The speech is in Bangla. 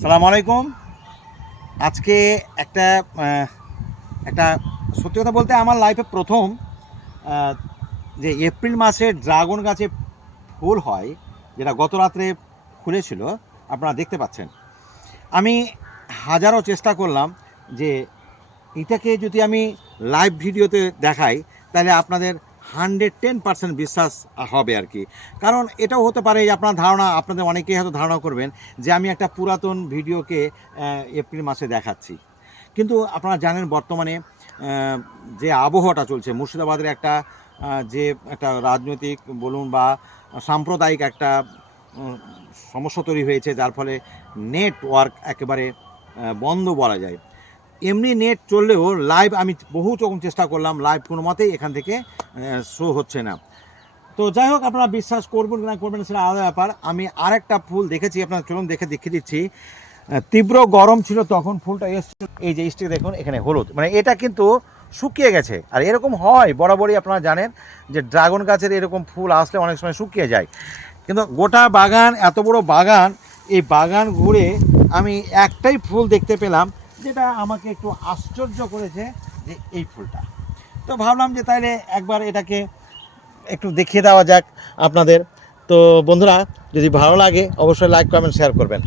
সালাম আলাইকুম। আজকে একটা একটা সত্যি কথা বলতে আমার লাইফে প্রথম আহ, যে এপ্রিল মাসে ড্রাগন গাছে ফুল হয়, যেটা গত রাত্রে খুলেছিল, আপনারা দেখতে পাচ্ছেন। আমি হাজারো চেষ্টা করলাম যে এটাকে যদি আমি লাইভ ভিডিওতে দেখাই তাহলে আপনাদের 110% বিশ্বাস হবে আর কি। কারণ এটাও হতে পারে যে আপনার ধারণা, আপনাদের অনেকেই হয়তো ধারণা করবেন যে আমি একটা পুরাতন ভিডিওকে এপ্রিল মাসে দেখাচ্ছি। কিন্তু আপনারা জানেন বর্তমানে যে আবহাওয়াটা চলছে মুর্শিদাবাদের একটা যে একটা রাজনৈতিক বলুন বা সাম্প্রদায়িক একটা উম, সমস্যা তৈরি হয়েছে, যার ফলে নেটওয়ার্ক একেবারে বন্ধ বলা যায়। এমনি নেট চললেও লাইভ আমি বহু রকম চেষ্টা করলাম, লাইভ কোনো মতেই এখান থেকে শো হচ্ছে না। তো যাই হোক, আপনারা বিশ্বাস করবেন না করবেন না সেটা আলাদা ব্যাপার। আমি আরেকটা ফুল দেখেছি, আপনার চলুন দেখিয়ে দিচ্ছি। তীব্র গরম ছিল তখন ফুলটা এসেছিল, এই যে স্টিক দেখুন এখানে হলুদ, মানে এটা কিন্তু শুকিয়ে গেছে। আর এরকম হয় বরাবরই, আপনারা জানেন যে ড্রাগন গাছের এরকম ফুল আসলে অনেক সময় শুকিয়ে যায়। কিন্তু গোটা বাগান, এত বড় বাগান, এই বাগান ঘুরে আমি একটাই ফুল দেখতে পেলাম যেটা আমাকে একটু আশ্চর্য করেছে, যে এই ফুলটা। তো ভাবলাম যে তাইলে একবার এটাকে একটু দেখিয়ে দেওয়া যাক আপনাদের। তো বন্ধুরা, যদি ভালো লাগে অবশ্যই লাইক কমেন্ট শেয়ার করবেন।